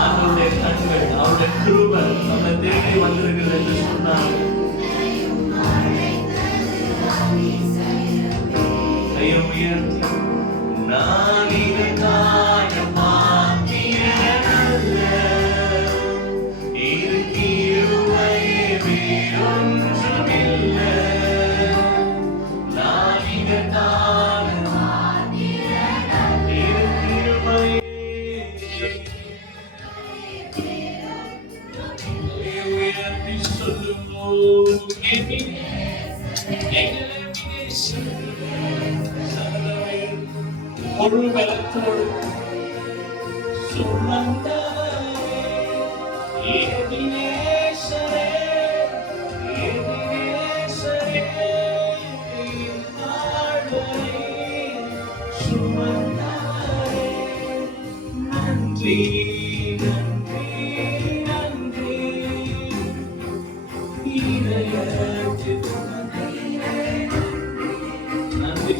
ஆண்டவருடைய கண்கள் அவருடைய கிருபை நம்மை தேடி வந்திருக்கிறது என்று சொன்னார். கையை உயர்த்தி நான் இதற்காக மாத்தியனல்ல, இது கிருபையே வேறொன்றுமில்லை. நான் இதற்காக மாத்தியனல்ல, இது கிருபையே உயர்த்தி சொல்லுவோம். ஒரு பலத்தோடு நன்றி நன்றி நன்றி இதயத்தில் நன்றி